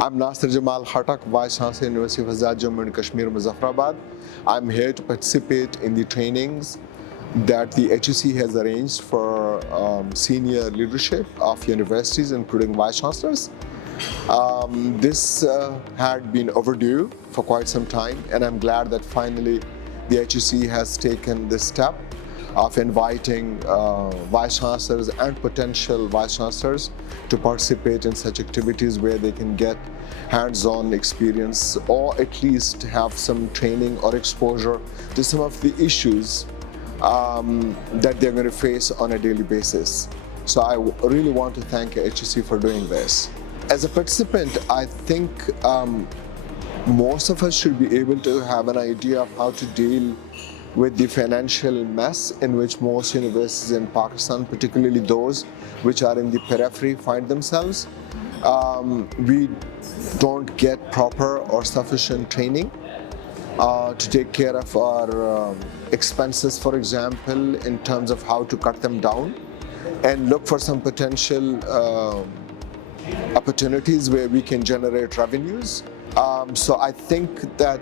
I'm Nasir Jamal Khattak, Vice Chancellor, University of Azad Jammu Kashmir, Muzaffarabad. I'm here to participate in the trainings that the HEC has arranged for senior leadership of universities, including Vice Chancellors. This had been overdue for quite some time, and I'm glad that finally the HEC has taken this step of inviting Vice Chancellors and potential Vice Chancellors to participate in such activities where they can get hands-on experience or at least have some training or exposure to some of the issues that they're going to face on a daily basis. So I really want to thank HEC for doing this. As a participant, I think most of us should be able to have an idea of how to deal with the financial mess in which most universities in Pakistan, particularly those which are in the periphery, find themselves. We don't get proper or sufficient training to take care of our expenses, for example, in terms of how to cut them down and look for some potential opportunities where we can generate revenues. So I think that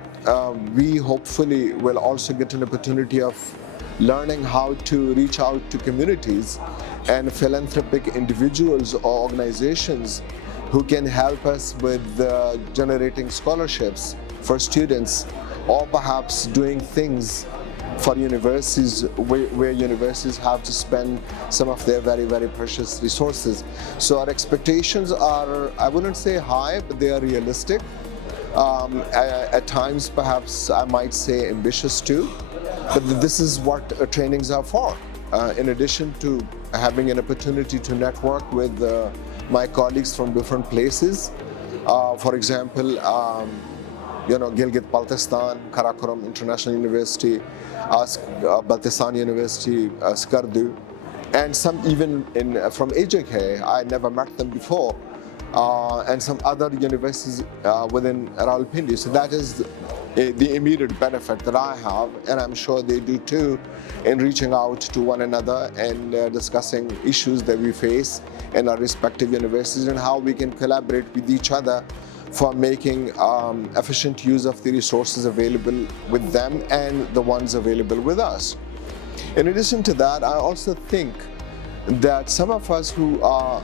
we hopefully will also get an opportunity of learning how to reach out to communities and philanthropic individuals or organizations who can help us with generating scholarships for students, or perhaps doing things for universities where universities have to spend some of their very, very precious resources. So our expectations are, I wouldn't say high, but they are realistic. At times, perhaps I might say ambitious too, but this is what trainings are for. In addition to having an opportunity to network with my colleagues from different places, for example, Gilgit-Baltistan, Karakoram International University, Baltistan University, Skardu, and some even from HEC. I never met them before. And some other universities within Rawalpindi. So that is the immediate benefit that I have, and I'm sure they do too, in reaching out to one another and discussing issues that we face in our respective universities and how we can collaborate with each other for making efficient use of the resources available with them and the ones available with us. In addition to that, I also think that some of us who are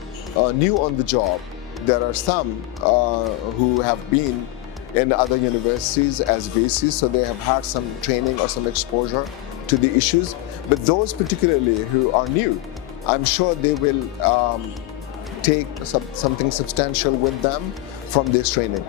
new on the job, there are some who have been in other universities as VCs, so they have had some training or some exposure to the issues. But those particularly who are new, I'm sure they will take something substantial with them from this training.